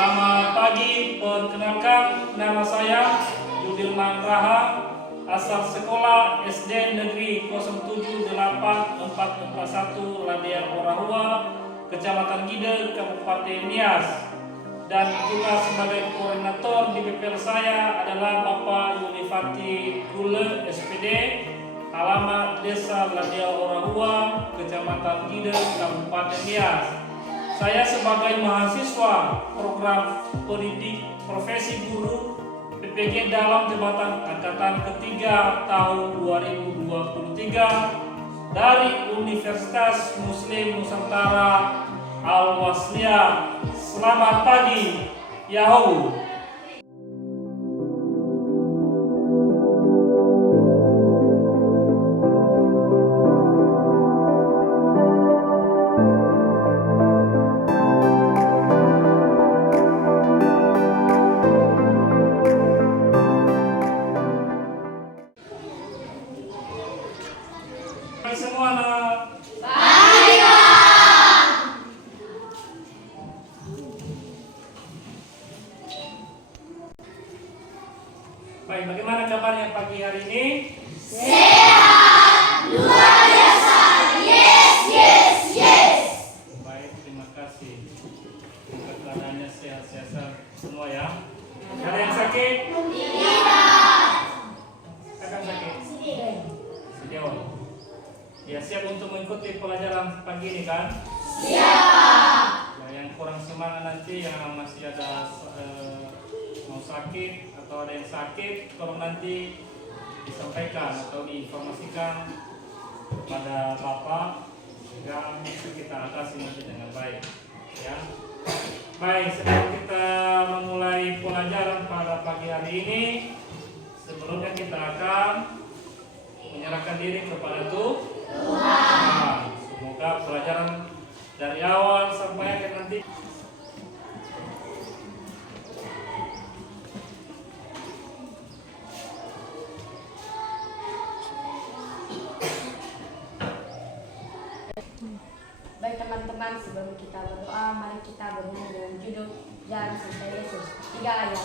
Selamat pagi, perkenalkan nama saya Yudirman Raha, asal sekolah SD Negeri 0784441 Ladea Orahua, Kecamatan Gide, Kabupaten Nias. Dan juga sebagai koordinator di PPL saya adalah Bapak Yunifati Gule SPD, alamat Desa Ladea Orahua, Kecamatan Gide, Kabupaten Nias. Saya sebagai mahasiswa program pendidik profesi guru PPG dalam jabatan angkatan ketiga tahun 2023 dari Universitas Muslim Nusantara Al-Wasliyah. Selamat pagi, Yahoo! Semua anak. Baik, bagaimana kabarnya pagi hari ini? Sehat, luar biasa. Yes, yes, yes. Baik, terima kasih. Keadaannya sehat-sehat semua ya. Ada yang sakit? Tidak. Akan sakit? Sejauh. Ya, siap untuk mengikuti pelajaran pagi ini kan? Siap. Ya, yang kurang semangat nanti, yang masih ada mau sakit atau ada yang sakit, tolong nanti disampaikan atau diinformasikan kepada Bapak sehingga kita atasi nanti dengan baik. Ya. Baik, sebelum kita memulai pelajaran pada pagi hari ini, sebelumnya kita akan menyerahkan diri kepada Tuhan. Semoga pelajaran dari awal sampai akhir nanti Baik teman-teman, sebelum kita berdoa, mari kita bernyanyi dengan judul Jalan Serta Yesus. 3 ayat.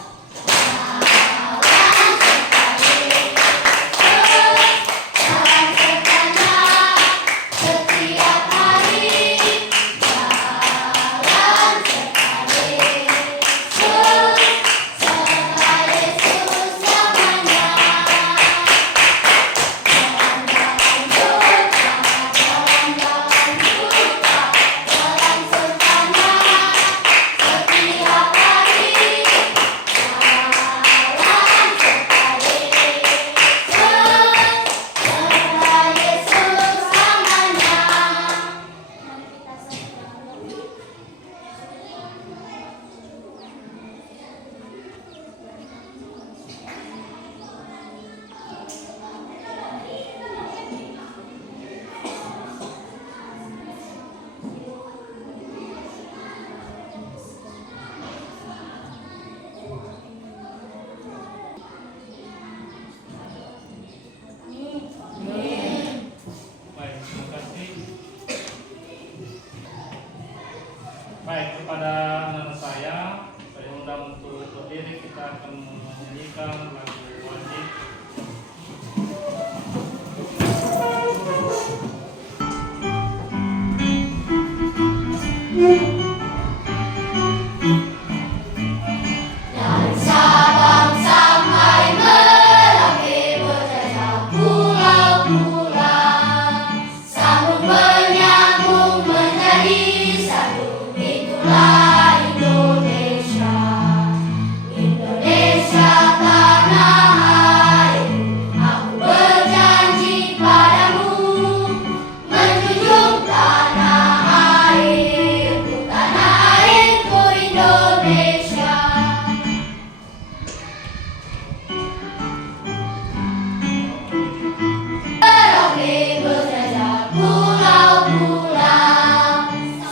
baik, kepada anak saya undang untuk berdiri, kita akan menyanyikan lagu wajib.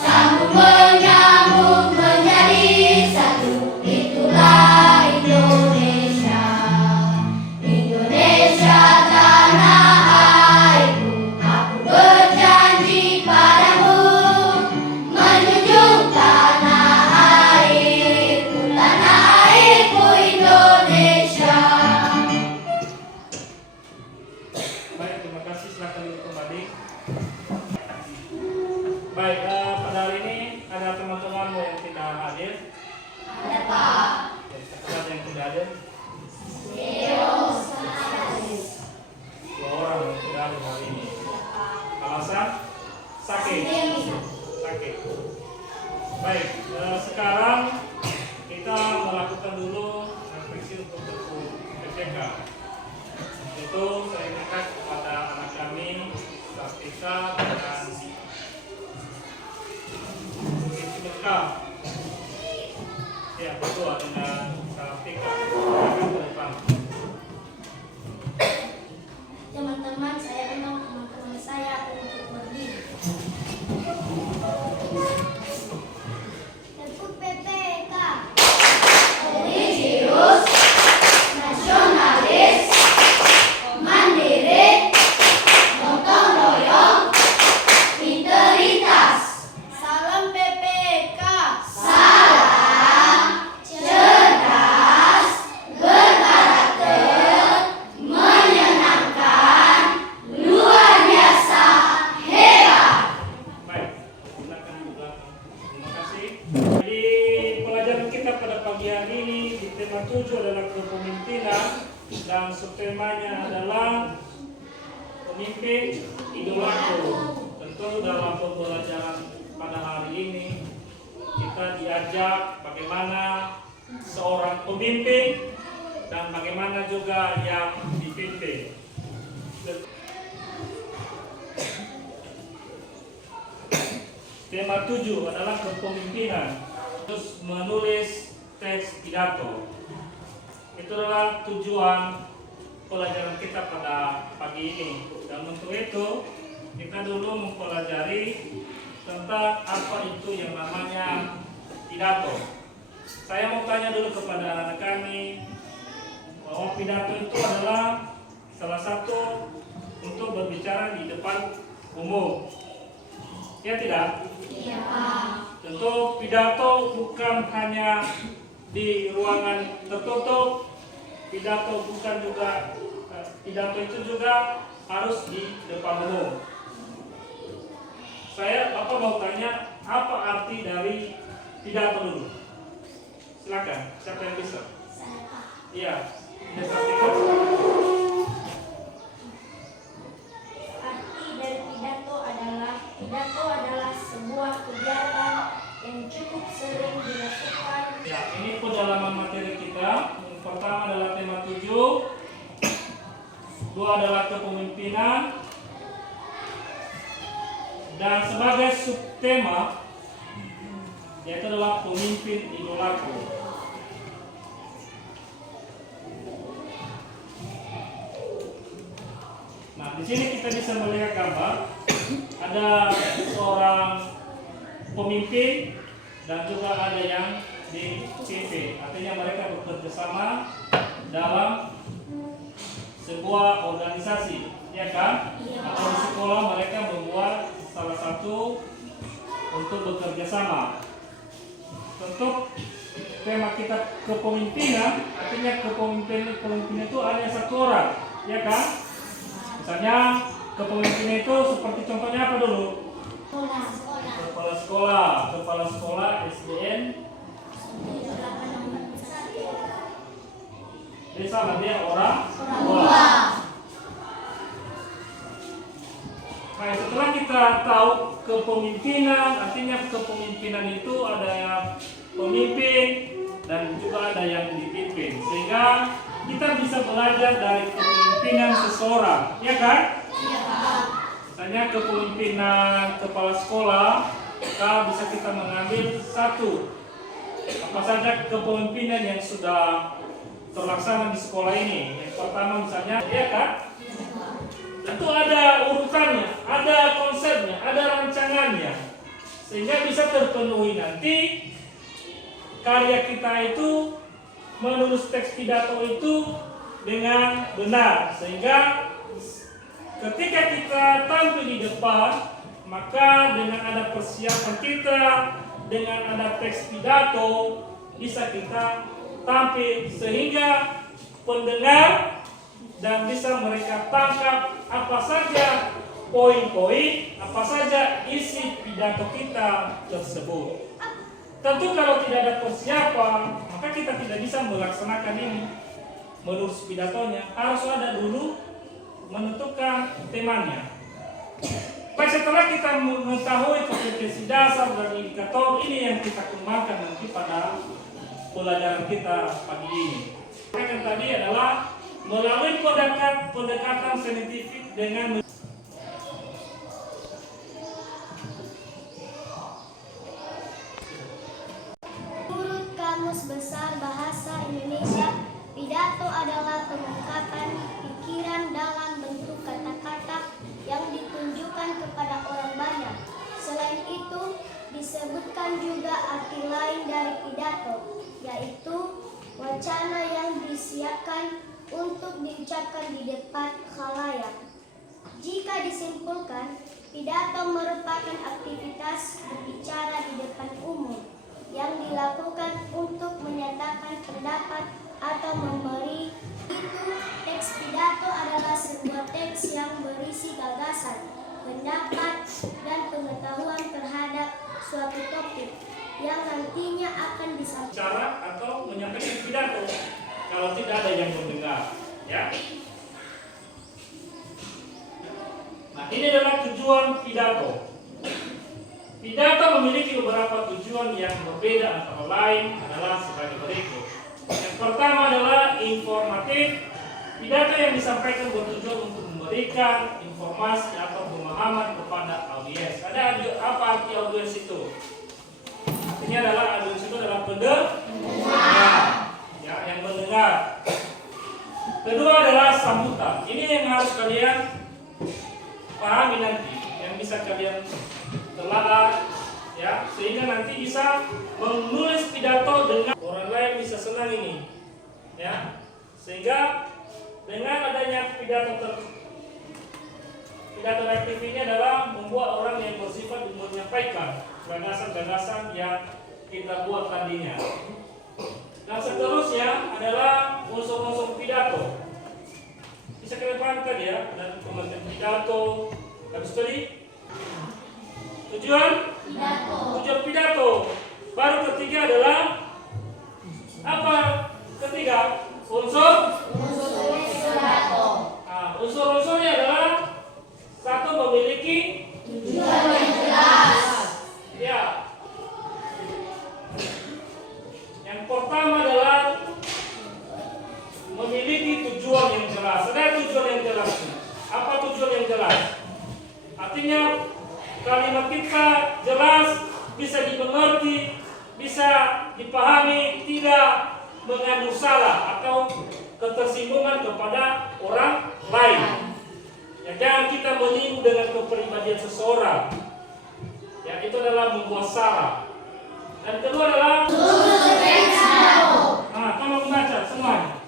Sambung menyambung sakit. Baik, sekarang kita melakukan dulu refleksi untuk PPK. Itu saya minta kepada anak kami, Sartika dan Sartika. Ya, berdua dengan Sartika. Silakan ke depan. Teman-teman, saya undang teman-teman saya untuk berdiri. Tepuk PPK. Religius, nasionalis, mandiri, gotong royong, integritas. Salam PPK. Salam cerdas, berkarakter, menyenangkan, luar biasa, hebat. Baik, silakan di belakang. Terima kasih. Jadi pelajaran kita pada pagi hari ini di tema 7 adalah kepemimpinan dan subtemanya adalah pemimpin idolaku. Tentu dalam pembelajaran pada hari ini kita diajak bagaimana seorang pemimpin dan bagaimana juga yang dipimpin. Tema 7 adalah kepemimpinan. Terus menulis teks pidato. Itu adalah tujuan pelajaran kita pada pagi ini. Dan untuk itu kita dulu mempelajari tentang apa itu yang namanya pidato. Saya mau tanya dulu kepada anak-anak kami bahwa pidato itu adalah salah satu untuk berbicara di depan umum. Ya tidak? Iya, Pak. Tentu pidato bukan hanya di ruangan tertutup, pidato bukan juga pidato itu juga harus di depan umum. Bapak mau tanya apa arti dari pidato dulu? Silakan, siapa yang bisa? Saya, Pak. Iya, tidak Sartika. Arti dari pidato adalah sebuah kegiatan yang cukup sering dilakukan. Ya, ini pendalaman materi kita. Yang pertama adalah tema 7, 2 adalah kepemimpinan, dan sebagai subtema yaitu adalah pemimpin idolaku. Nah, di sini kita bisa melihat gambar ada seorang pemimpin dan juga ada yang dipimpin. Artinya mereka bekerja sama dalam sebuah organisasi, ya kan? Atau di sekolah mereka membuat salah satu untuk bekerja sama. Tentu tema kita kepemimpinan, artinya kepemimpinan itu hanya satu orang, ya kan? Misalnya kepemimpinan itu seperti contohnya apa dulu? Kepala sekolah SDN. Jadi sama dia orang tua. Nah, setelah kita tahu kepemimpinan, artinya kepemimpinan itu ada yang pemimpin dan juga ada yang dipimpin, sehingga kita bisa belajar dari kepemimpinan seseorang, ya kan? Misalnya kepemimpinan kepala sekolah, maka bisa kita mengambil satu, apa saja kepemimpinan yang sudah terlaksana di sekolah ini. Yang pertama misalnya, ya kan? Tentu ada urutannya, ada konsepnya, ada rancangannya, sehingga bisa terpenuhi nanti karya kita itu menulis teks pidato itu dengan benar, sehingga ketika kita tampil di depan, maka dengan ada persiapan kita, dengan ada teks pidato, bisa kita tampil sehingga pendengar dan bisa mereka tangkap apa saja poin-poin, apa saja isi pidato kita tersebut. Tentu kalau tidak ada persiapan, maka kita tidak bisa melaksanakan ini. Menulis pidatonya harus ada dulu menentukan temanya. Baik, setelah kita mengetahui kompetensi dasar dan indikator, ini yang kita kembangkan nanti pada pelajaran kita pagi ini. Yang tadi adalah melalui pendekatan saintifik dengan Menurut Kamus Besar Bahasa Indonesia, pidato adalah pengungkapan pikiran dalam bentuk kata-kata yang ditunjukkan kepada orang banyak. Selain itu, disebutkan juga arti lain dari pidato, yaitu wacana yang disiapkan untuk diucapkan di depan khalayak. Jika disimpulkan, pidato merupakan aktivitas berbicara di depan umum yang dilakukan untuk menyatakan pendapat atau memberi. Teks pidato adalah sebuah teks yang berisi gagasan, pendapat, dan pengetahuan terhadap suatu topik yang nantinya akan disampaikan. cara atau menyampaikan pidato kalau tidak ada yang mendengar, ya. Nah, ini adalah tujuan pidato. Pidato memiliki beberapa tujuan yang berbeda, antara lain adalah sebagai berikut. Yang pertama adalah informatif. Pidato yang disampaikan bertujuan untuk memberikan informasi atau pemahaman kepada audiens. Ada apa arti audiens itu? Artinya adalah audiens itu adalah pendengar, ya, yang mendengar. Kedua adalah sambutan. Ini yang harus kalian pahami nanti, yang bisa kalian telaah, ya, sehingga nanti bisa menulis pidato dengan orang lain bisa senang ini, ya, sehingga dengan adanya pidato aktif ini adalah membuat orang yang bersifat menyampaikan gagasan-gagasan yang kita buat tadinya. Dan seterusnya adalah unsur-unsur pidato. Bisa kalian pahami ya, dan pengertian pidato. Habis tadi tujuan pidato. Baru ketiga adalah apa? Ketiga unsur pidato. Unsur-unsurnya adalah satu, memiliki tujuan yang jelas. Ya. Yang pertama adalah memiliki tujuan yang jelas. Ada tujuan yang jelas. Apa tujuan yang jelas? Artinya kalimat kita jelas, bisa dimengerti, bisa dipahami, tidak mengandung salah atau ketersinggungan kepada orang lain. Ya, jangan kita menyinggung dengan kepribadian seseorang. Ya, itu adalah membuat salah. Dan kedua adalah tolong baca semuanya.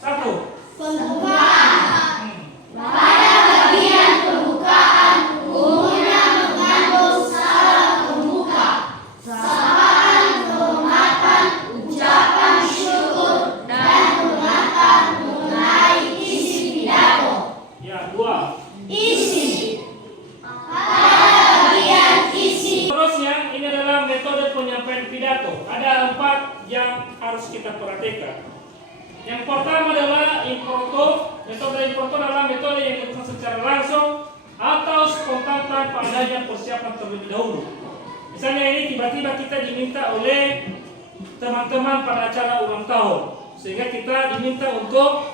Satu. Pembukaan. Pada bagian pembukaan umumnya mengandung salam pembuka, sapaan, penghormatan, ucapan syukur, dan pengantar mengenai isi pidato. Ya, dua. Isi. Pada bagian isi. Terusnya ini adalah metode penyampaian pidato. Ada 4 yang harus kita perhatikan. Yang pertama adalah impromptu. Metode impromptu adalah metode yang dilakukan secara langsung atau spontan tanpa adanya persiapan terlebih dahulu. Misalnya ini tiba-tiba kita diminta oleh teman-teman pada acara ulang tahun, sehingga kita diminta untuk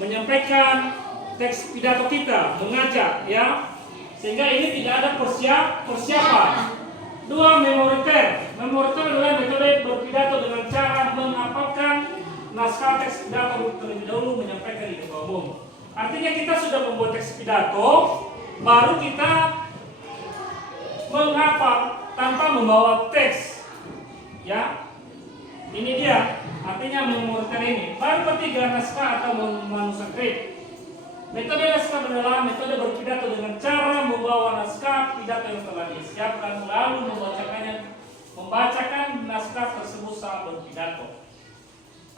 menyampaikan teks pidato kita, mengajak, ya, sehingga ini tidak ada persiapan. Dua, memoriter. Memoriter adalah metode berpidato dengan cara menghafalkan naskah teks pidato terlebih dahulu, menyampaikan di depan umum. Artinya kita sudah membuat teks pidato, baru kita menghafal tanpa membawa teks, ya. Ini dia, artinya memoriter ini. Baru ketiga, naskah atau manuskrip. Metode naskah adalah metode berpidato dengan cara membawa naskah pidato yang telah disiapkan lalu membacakan naskah tersebut saat berpidato.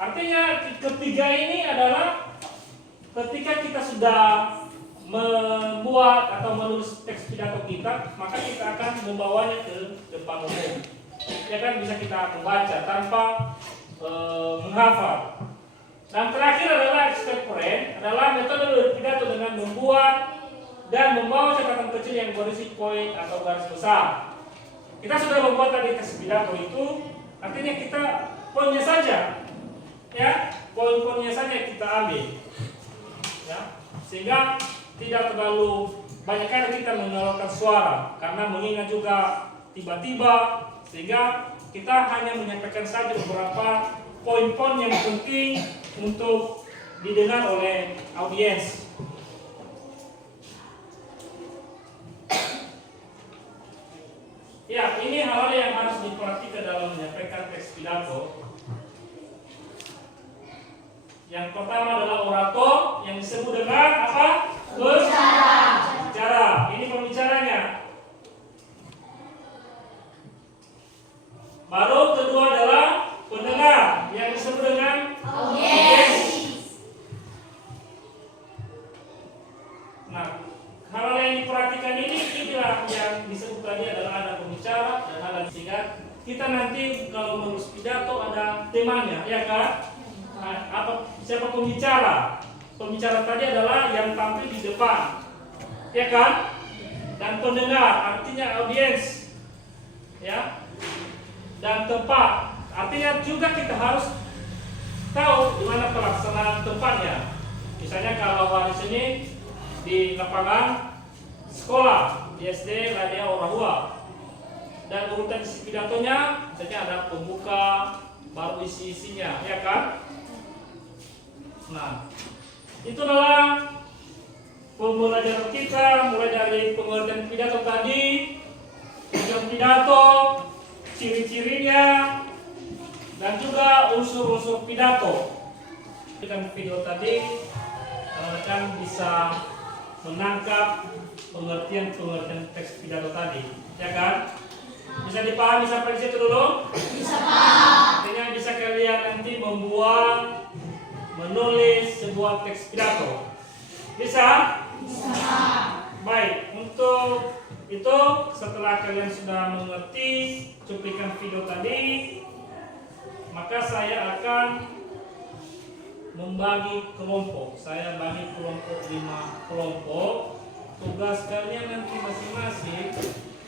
Artinya ketiga ini adalah ketika kita sudah membuat atau menulis teks pidato kita, maka kita akan membawanya ke depan umum. Ya kan, bisa kita membaca tanpa menghafal. Dan terakhir adalah extempore, adalah metode berpidato dengan membuat dan membawa catatan kecil yang berisi poin atau garis besar. Kita sudah membuat tadi teks pidato itu, artinya kita poinnya saja, ya, poin-poinnya saja kita ambil, ya, sehingga tidak terlalu banyak kali kita mengeluarkan suara karena mengingat juga tiba-tiba, sehingga kita hanya menyampaikan saja beberapa poin-poin yang penting untuk didengar oleh audiens. Ya, ini hal-hal yang harus diperhatikan dalam menyampaikan teks pidato. Yang pertama adalah orator, yang disebut dengan apa? Bicara. Ini pembicaranya. Baru kedua adalah pendengar, yang disebut dengan audiens. Nah, hal-hal yang diperhatikan inilah yang disebut tadi adalah ada pembicara dan ada sehingga kita nanti kalau menulis pidato ada temanya, ya kan? Siapa pembicara? Pembicara tadi adalah yang tampil di depan, ya kan? Dan pendengar artinya audiens, ya. Dan tempat artinya juga kita harus tahu di mana pelaksanaan tempatnya. Misalnya kalau hari sini di lapangan sekolah di SD Radia Orahua, dan urutan isi pidatonya misalnya ada pembuka baru isi-isinya, ya kan? Nah, itu adalah pembelajaran kita mulai dari pengertian pidato tadi, tujuan pidato, ciri-cirinya, dan juga unsur-unsur pidato. Dengan video tadi kan bisa menangkap pengertian teks pidato tadi, ya kan? Bisa dipahami sampai di situ dulu? Bisa, Pak. Artinya bisa kalian nanti membuat, menulis sebuah teks pidato. Bisa? Bisa. Baik, untuk itu setelah kalian sudah mengerti cuplikan video tadi, maka saya akan membagi kelompok. Saya bagi kelompok 5 kelompok. Tugas kalian nanti masing-masing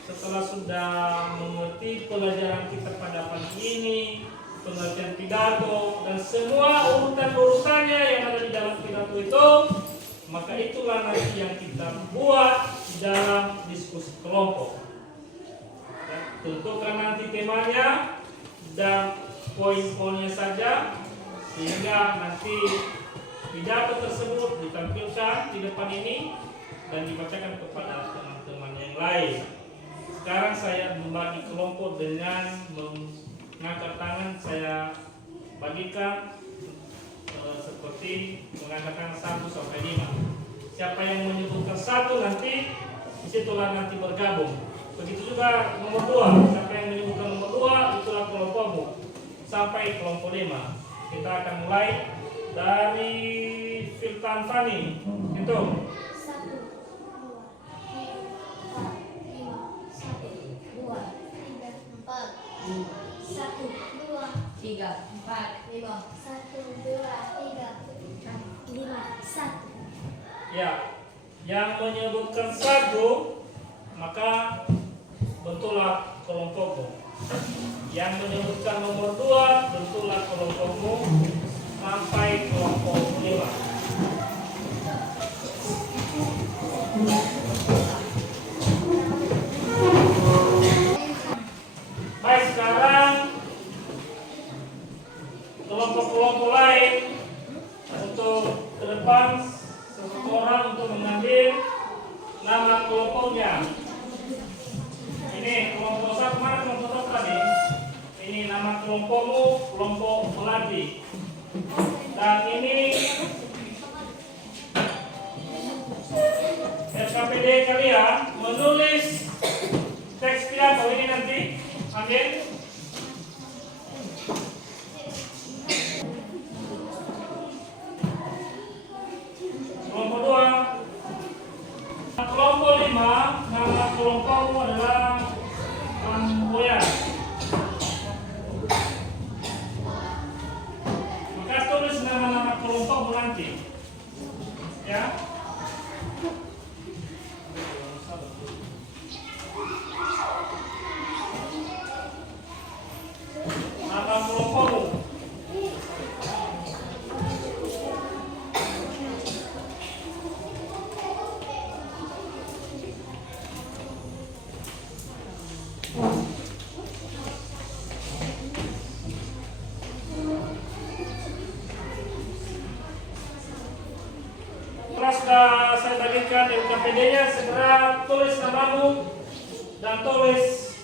setelah sudah mengerti pelajaran kita pada pagi ini, pengertian pidato dan semua urutan-urutannya yang ada di dalam pidato itu, maka itulah nanti yang kita buat dalam diskusi kelompok. Ya, tentukan nanti temanya dan poin-poinnya saja, sehingga nanti pidato tersebut ditampilkan di depan ini dan dibacakan kepada teman-teman yang lain. Sekarang saya membagi kelompok dengan mengangkat tangan. Saya bagikan seperti mengangkat tangan 1 sampai 5. Siapa yang menyebutkan 1 nanti disitulah nanti bergabung. Begitu juga nomor 2. Siapa yang menyebutkan nomor 2 itulah kelompokmu sampai kelompok 5. Kita akan mulai dari Filtan Fani. Hitung. 1. Ya, yang menyebutkan 1 maka bentuklah kelompokmu. Yang menyebutkan nomor 2 bentuklah kelompokmu sampai kelompok 5. Baik, sekarang kelompok-kelompok lain untuk ke depan satu orang untuk mengambil nama kelompoknya. Ini kelompok 1, mana kelompok 1 tadi? Ini nama kelompokmu, kelompok Melati. Dan ini SKPD kalian menulis teks pidato ini nanti ambil. Kelompok 2. Kelompok 5, nama kelompokmu adalah Kamboya. Maka tulis nama-nama kelompokmu nanti, ya. sudah saya bagikan UKPD-nya, segera tulis namamu dan tulis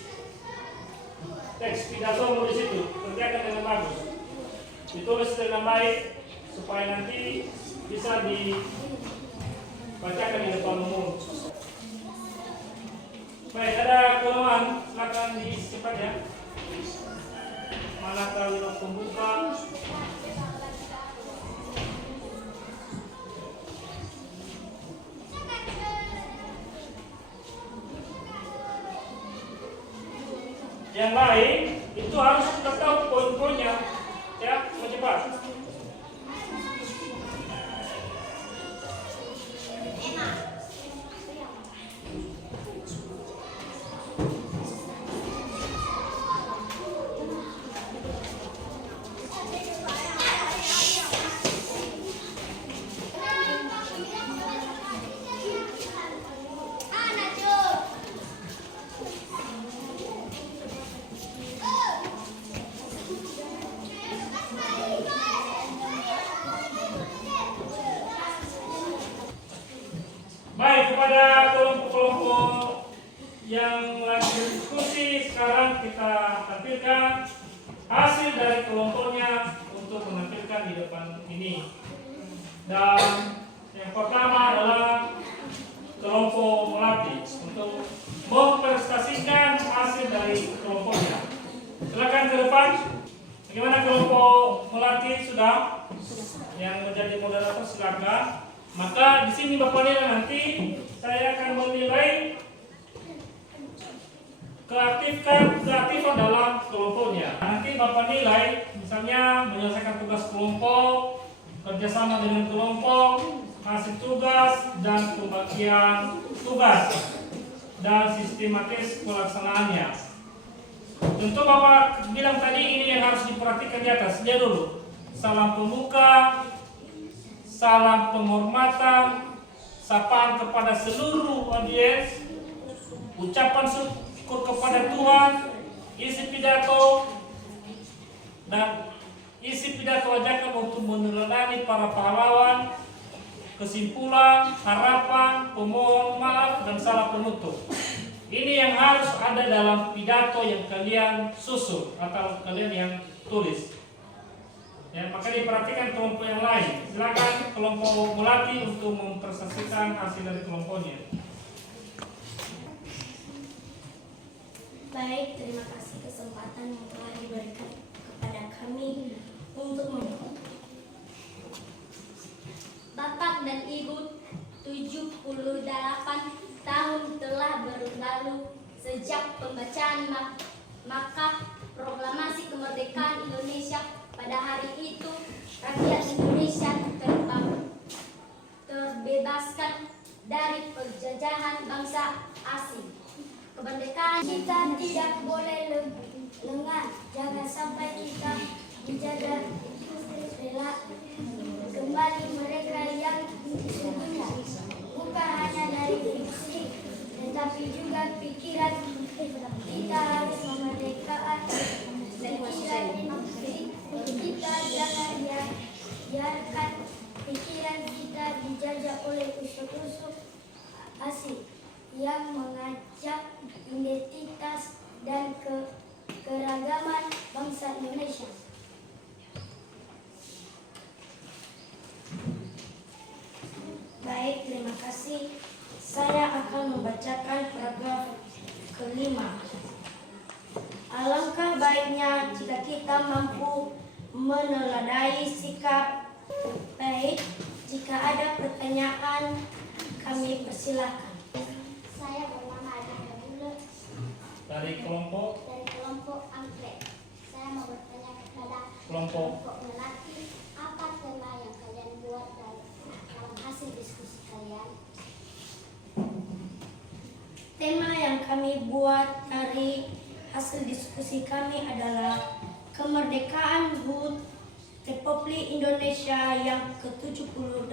teks pidatomu di situ. Kerjakan dengan bagus. Ditulis dengan baik supaya nanti bisa dibacakan di depan umum. Baik, ada keluhan, silakan diisi cepat ya. Mana kalau pembuka? Yang lain itu harus kita tahu poin-poinnya, ya, cepat. Baik, kepada kelompok-kelompok yang lagi diskusi, sekarang kita tampilkan hasil dari kelompoknya untuk menampilkan di depan ini. Dan yang pertama adalah kelompok Melati untuk mempresentasikan hasil dari kelompoknya. Silakan ke depan. Bagaimana kelompok Melati sudah? Yang menjadi moderator silakan. Maka di sini Bapak nilai nanti saya akan menilai keaktifan dalam kelompoknya. Nanti Bapak nilai misalnya menyelesaikan tugas kelompok, kerjasama dengan kelompok, hasil tugas dan pembagian tugas dan sistematis pelaksanaannya. Tentu Bapak bilang tadi ini yang harus diperhatikan di atas. Dia dulu salam pembuka, salam penghormatan, sapaan kepada seluruh audiens, ucapan syukur kepada Tuhan, isi pidato, dan isi pidato ajakan untuk meneladani para pahlawan, kesimpulan, harapan, pemohon maaf, dan salam penutup. Ini yang harus ada dalam pidato yang kalian susun atau kalian yang tulis. Ya, maka diperhatikan kelompok yang lain. Silakan kelompok Melati untuk mempresentasikan hasil dari kelompoknya. Baik, terima kasih kesempatan yang telah diberikan kepada kami untuk Bapak dan Ibu, 78 tahun telah berlalu sejak pembacaan Naskah Proklamasi Kemerdekaan Indonesia. Pada hari itu, rakyat Indonesia terbebaskan dari penjajahan bangsa asing. Kemerdekaan kita tidak boleh lengah. Jangan sampai kita menjaga rela kembali mereka yang sesungguhnya. Bukan hanya dari fiksi, tetapi juga pikiran kita harus memerdekakan kita jangan biarkan pikiran kita dijajah oleh usuk-usuk asing yang mengajak identitas dan keragaman bangsa Indonesia. Baik, terima kasih. Saya akan membacakan paragraf kelima. Alangkah baiknya jika kita mampu meneladani sikap baik. Jika ada pertanyaan, kami persilahkan. Saya bernama Adinda Bule Dari kelompok Anggrek. Saya mau bertanya kepada kelompok Melati, apa tema yang kalian buat dalam hasil diskusi kalian? Tema yang kami buat dari hasil diskusi kami adalah kemerdekaan HUT Republik Indonesia yang ke-78.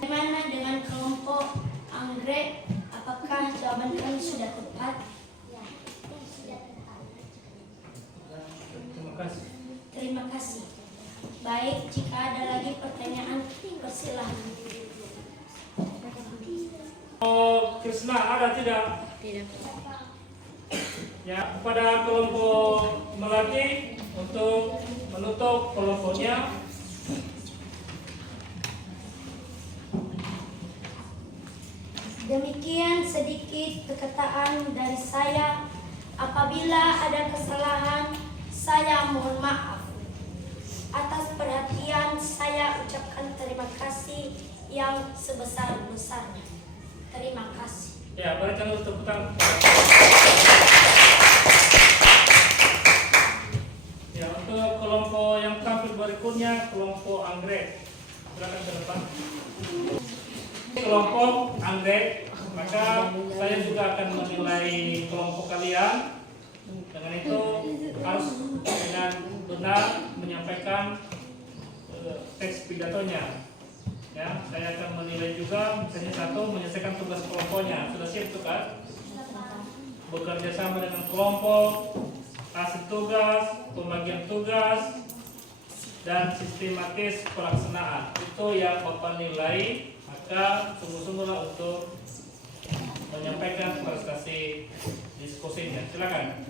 Bagaimana dengan kelompok Anggrek? Apakah jawaban kami sudah tepat? Ya, sudah tepat. Terima kasih. Terima kasih. Baik, jika ada lagi pertanyaan, persilahkan. Oh, Krishna ada tidak? Tidak. Ya, kepada kelompok Melati untuk menutup kelompoknya. Demikian sedikit perkataan dari saya. Apabila ada kesalahan, saya mohon maaf. Atas perhatian, saya ucapkan terima kasih yang sebesar-besarnya. Terima kasih. Ya, berikan dulu tepuk tangan. Ya, untuk kelompok yang tampil berikutnya, kelompok anggrek. Silakan ke depan. Kelompok anggrek, maka saya juga akan menilai kelompok kalian. Dengan itu harus dengan benar menyampaikan teks pidatonya. Ya, saya akan menilai juga misalnya satu menyelesaikan tugas kelompoknya. Sudah siap tuh kan? Bekerja sama dengan kelompok, hasil tugas, pembagian tugas, dan sistematis pelaksanaan. Itu yang Bapak nilai. Maka sungguh-sungguhlah untuk menyampaikan prestasi diskusinya. Silakan.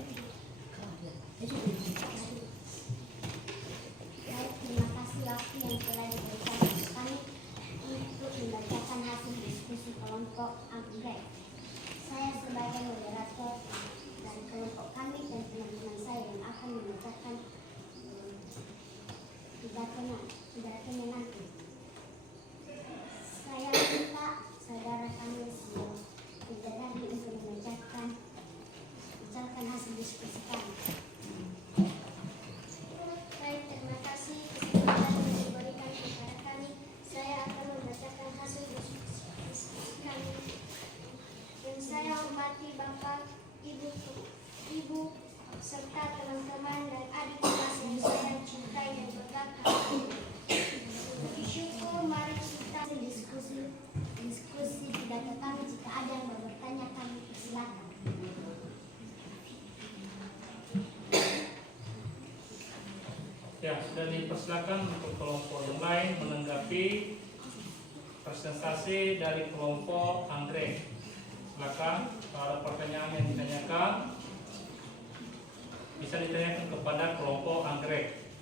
Baik, terima kasih waktu yang telah diberikan kepada kami untuk membacakan hasil diskusi kelompok anggrek. Saya sebagai moderator dari kelompok kami dan teman-teman saya yang akan membacakan pidatonya nanti. Saya minta saudara kami semua bidadari untuk membacakan hasil diskusi kami. Baik, terima kasih kesempatan yang diberikan kepada kami. Saya akan membacakan hasil diskusi kami. Dan saya hormati Bapak, Ibu, serta teman-teman dan adik kelas yang saya cintai dan banggakan. Bersyukur, mari kita diskusi pidato kami. Jika ada yang mau bertanya, kami persilakan. Ya, sudah dipersilakan untuk kelompok yang lain menanggapi presentasi dari kelompok anggrek. Silakan, kalau ada pertanyaan yang ditanyakan bisa ditanyakan kepada kelompok anggrek.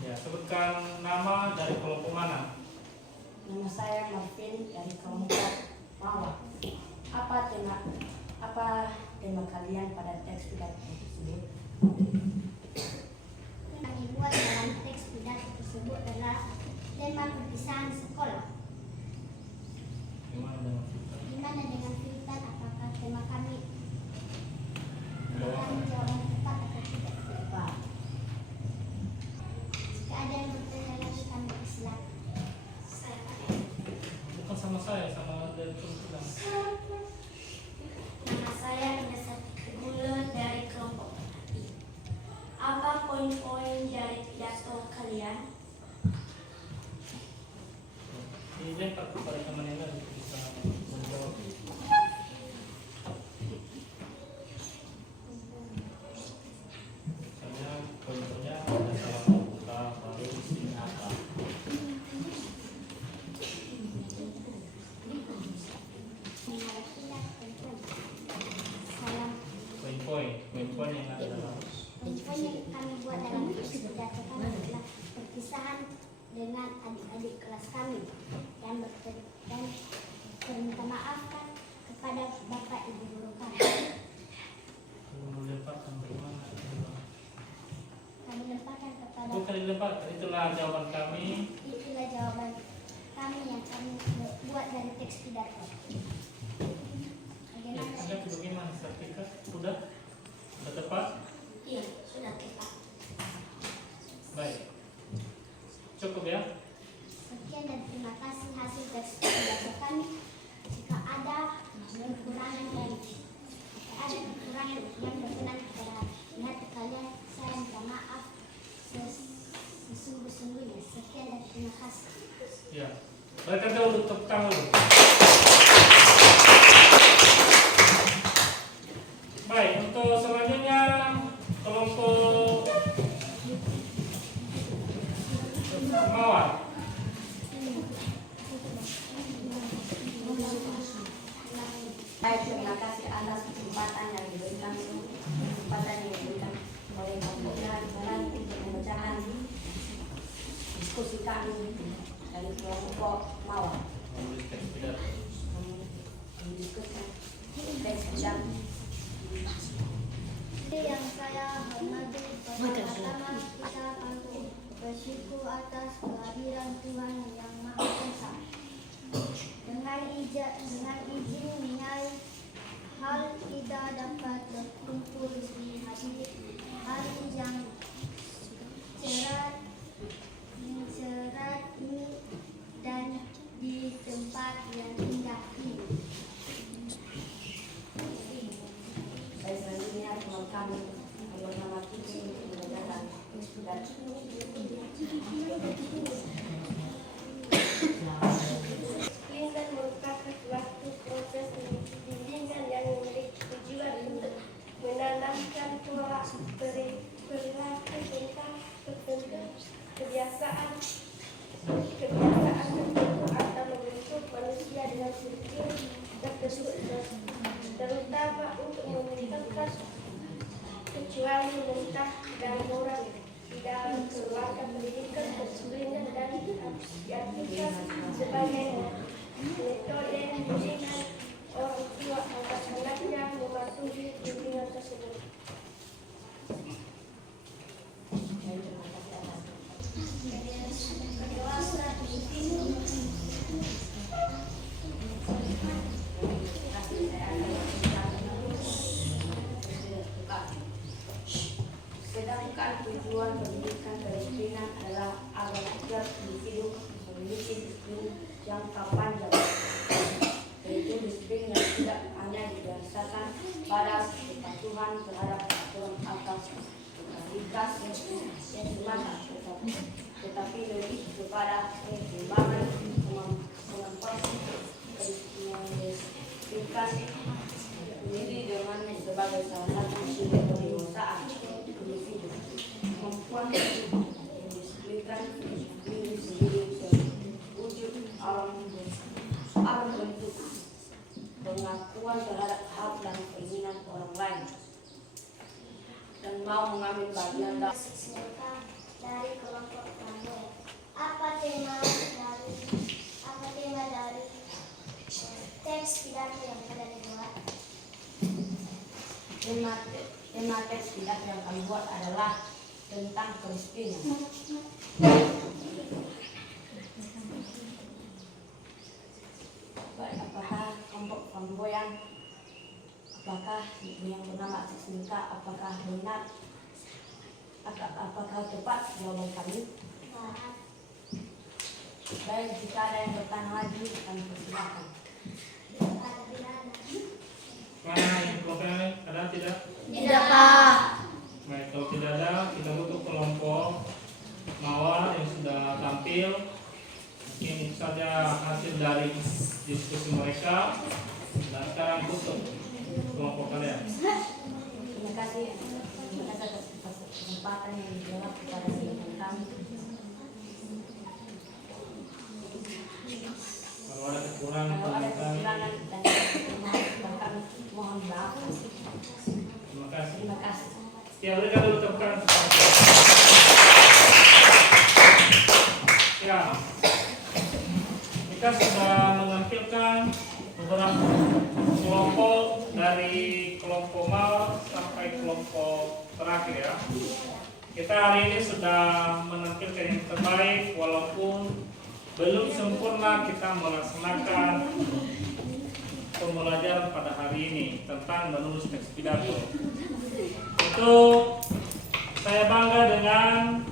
Ya, sebutkan nama dari kelompok mana? Nama saya Marvin dari kelompok Mawar. Apa tema kalian pada teks pidato tersebut? Yang dibuat dalam teks pidato tersebut adalah tema perpisahan sekolah. Gimana dengan Filipan? Apakah tema kami jawaban tepat atau tidak tepat? Jika ada yang bertanya lagi, kami persilakan. Bukan sama saya, sama dari kelompok. Nama saya Inessa Guler dari kelompok Melati. Apa poin-poin dari pidato kalian? Dilempar kepada teman yang lain bisa menjawab. Misalnya contohnya ada salah membuka baru isinya apa. Salam. Poin-poin yang ada dalam Poin yang kami buat dalam teks pidato kami adalah perpisahan dengan adik-adik kelas kami dan berminta maaf kepada Bapak Ibu guru kami. melemparkan bagaimana. Kami lemparkan kepada Bukan dilempar, itulah jawaban kami. itulah jawaban kami yang kami buat dari teks pidato. Ya, Bagaimana? Anda bagaimana? Sertifikat sudah tepat? Iya, sudah tepat. Baik. Cukup ya? Sekian dan terima kasih hasil teks pidato kami. Jika ada kekurangan yang berkenan kepada hati kalian, saya minta maaf sesungguh-sungguhnya. Sekian dan terima kasih. Ya. Berikan dulu tepuk tangan dulu. Baik, untuk selanjutnya kelompok Mawar. diskusi kami dari kelompok Mawar Menulis teks pidato. mendiskusikan teks pidato. Yang saya hormati, pertama-tama kita patut bersyukur atas kehadiran Tuhan Yang Maha Esa. Dengan izin Niai, hal kita dapat berkumpul di hari yang cerah ini dan di tempat yang indah ini. Baik, selanjutnya teman kami bersama kita untuk mengerjakan dan Disiplin dan merupakan suatu proses bimbingan yang memiliki tujuan untuk menanamkan pola perilaku tentang tertentu, kebiasaan tertentu atau membentuk manusia dengan disiplin tertentu, terutama untuk menentukan kecuali mentah dan moral di dalam keluarga pendidikan kedisiplinan dan diartikan sebagai metode bimbingan orang tua agar anaknya mematuhi bimbingan tersebut. Dewasa disiplin. Sedangkan tujuan pendidikan kedisiplinan adalah agar setiap individu memiliki disiplin jangka panjang, yaitu disiplin yang tidak hanya didasarkan pada kepatuhan terhadap aturan atas kualitas semata, tetapi lebih kepada perkembangan kemampuan mendisiplinkan diri dengan sebagai salah satu sumber pendewasaan individu. Kemampuan mendisiplinkan diri sendiri terwujud alam bentuk pengakuan terhadap hak dan keinginan orang lain dan mau mengambil bagian dalam Singkat dari kelompok Prabowo. Apa tema dari teks pidato yang sudah dibuat? tema teks pidato yang kami buat adalah tentang kedisiplinan. Baik, apakah kelompok flamboyan, apakah yang bernama Sismika, apakah benar, apakah tepat jawaban kami? Baik, jika ada yang bertanya lagi, kami persilakan. Ada pidana. Mana yang kelompoknya ada tidak? Tidak, Pak. Baik, kalau tidak ada, kita butuh kelompok Mawar yang sudah tampil. Mungkin itu saja hasil dari diskusi mereka. Dan sekarang tutup kelompok kalian. Terima kasih atas kesempatan yang diberikan kepada kami. Kalau ada kekurangan, Kalau ada teman-teman. kekurangan dan kami mohon maaf. Terima kasih. Terima kasih. Ya, mereka dulu tepuk tangan. Ya, kita sudah menampilkan beberapa kelompok dari kelompok Mawar sampai kelompok terakhir ya. Kita hari ini sudah menampilkan yang terbaik walaupun belum sempurna kita melaksanakan pembelajaran pada hari ini tentang menulis teks pidato. Itu saya bangga dengan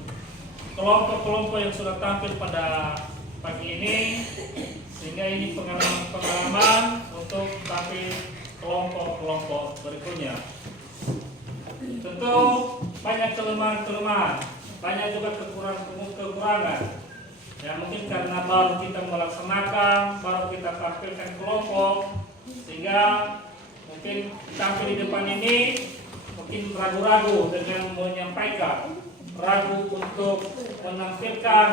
kelompok-kelompok yang sudah tampil pada pagi ini, sehingga ini pengalaman untuk tampil kelompok-kelompok berikutnya. Tentu banyak kelemahan-kelemahan, banyak juga kekurangan. Ya, mungkin karena baru kita melaksanakan, baru kita tampilkan kelompok, sehingga mungkin tampil di depan ini mungkin ragu-ragu dengan menyampaikan, ragu untuk menampilkan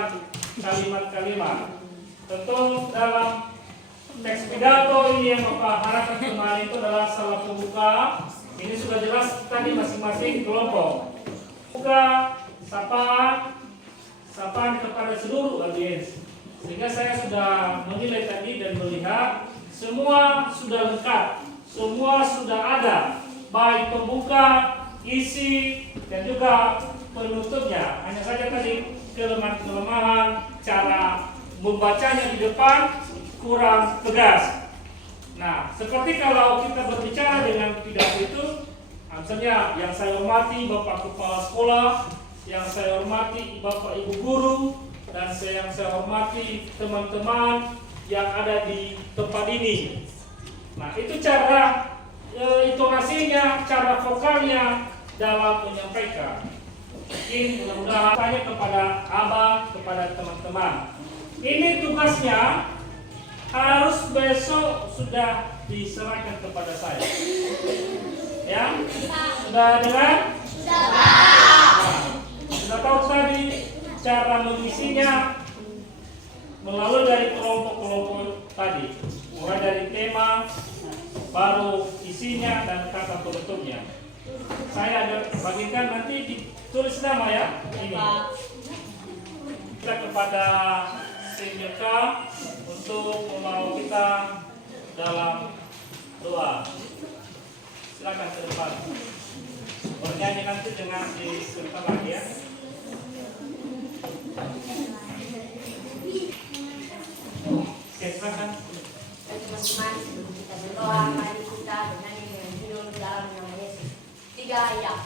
kalimat-kalimat. Tentu dalam teks pidato ini yang Bapak harapkan kemarin itu adalah salah pembuka. Ini sudah jelas tadi masing-masing kelompok. Buka, sapaan, sapaan kepada seluruh audiens. Sehingga saya sudah menilai tadi dan melihat semua sudah lengkap, semua sudah ada, baik pembuka, isi, dan juga penutupnya. Hanya saja tadi kelemahan-kelemahan cara membacanya di depan kurang tegas. Nah, seperti kalau kita berbicara dengan pidato itu, misalnya yang saya hormati Bapak Kepala Sekolah, yang saya hormati Bapak Ibu Guru, dan yang saya hormati teman-teman yang ada di tempat ini. Nah, itu cara intonasinya, cara vokalnya dalam menyampaikan. Mungkin mudah-mudahan tanya kepada abang, kepada teman-teman. Ini tugasnya harus besok sudah diserahkan kepada saya. Ya? Sudah dengar? Sudah tahu tadi cara mengisinya melalui dari kelompok-kelompok tadi. Mulai dari tema, baru isinya dan kata penutupnya. Saya ada bagikan nanti ditulis nama ya. Ini. Kita kepada Sinjeka untuk membawa kita dalam doa. Silakan ke depan. Bernyanyi nanti dengan diserta lagi ya. Oke, silakan. Teman-teman, sebelum kita berdoa, mari kita bernyanyi dengan judul dalam nama Yesus. 3 ayat.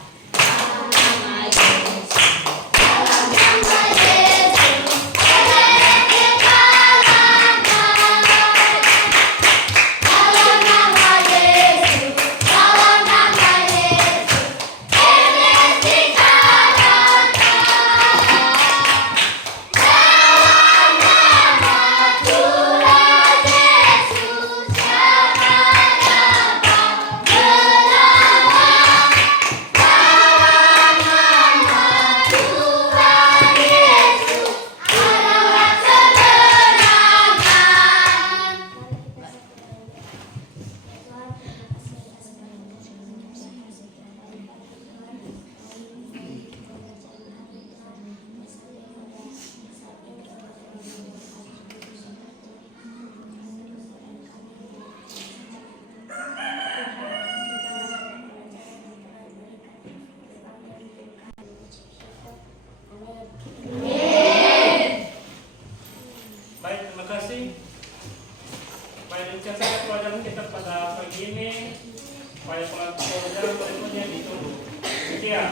Baik, terima kasih. Baik, demikian saja pelajaran kita pada pagi ini. Baik, pelajaran berikutnya ditunggu. Sekian.